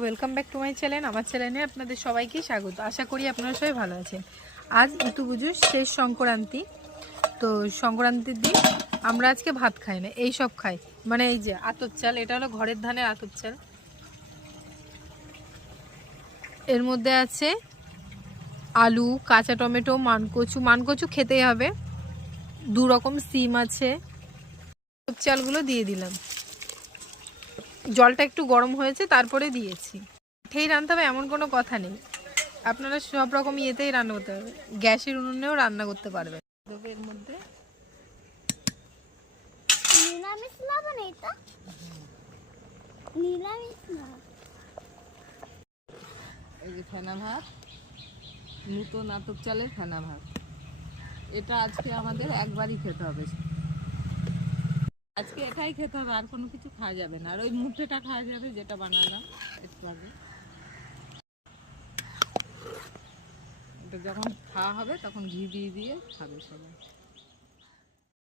Welcome back to my channel. আমার চ্যানেলে আপনাদের সবাইকে স্বাগত। আশা করি আপনারা সবাই ভালো আছেন। আজ ইতুপুজোর শেষ সংক্রান্তি। তো সংক্রান্তির দিন আমরা আজকে ভাত খাই না, এই সব খাই। মানে এই যে আতপ চাল, এটা হলো ঘরের ধানের আতপ চাল। এর মধ্যে আছে আলু, কাঁচা টমেটো, মানকচু খেতেই হবে, 2 রকম সিম আছে। আতপ চালগুলো দিয়ে দিলাম, জলটা একটু গরম হয়েছে তারপরে দিয়েছি। কাঠেই রান্নতে হবে এমন কোনো কথা নেই, আপনারা সব রকম ইয়েতেই রান্না করতে পারবেন, গ্যাসের উনুনেও রান্না করতে পারবেন। এর মধ্যে নিরামিষ না মানে এটা নিরামিষ না, এই যে ফেনা ভাত, নতুন আতপ চালের ফেনা ভাত। এটা আজকে আমাদের একবারই খেতে হবে, আজকে এটাই খেতে হবে, আর কোনো কিছু খাওয়া যাবে না। আর ওই মুঠেটা খাওয়া যাবে যেটা বানালাম একটু আগে। এটা যখন খাওয়া হবে তখন ঘি দিয়ে দিয়ে খাবে সবাই।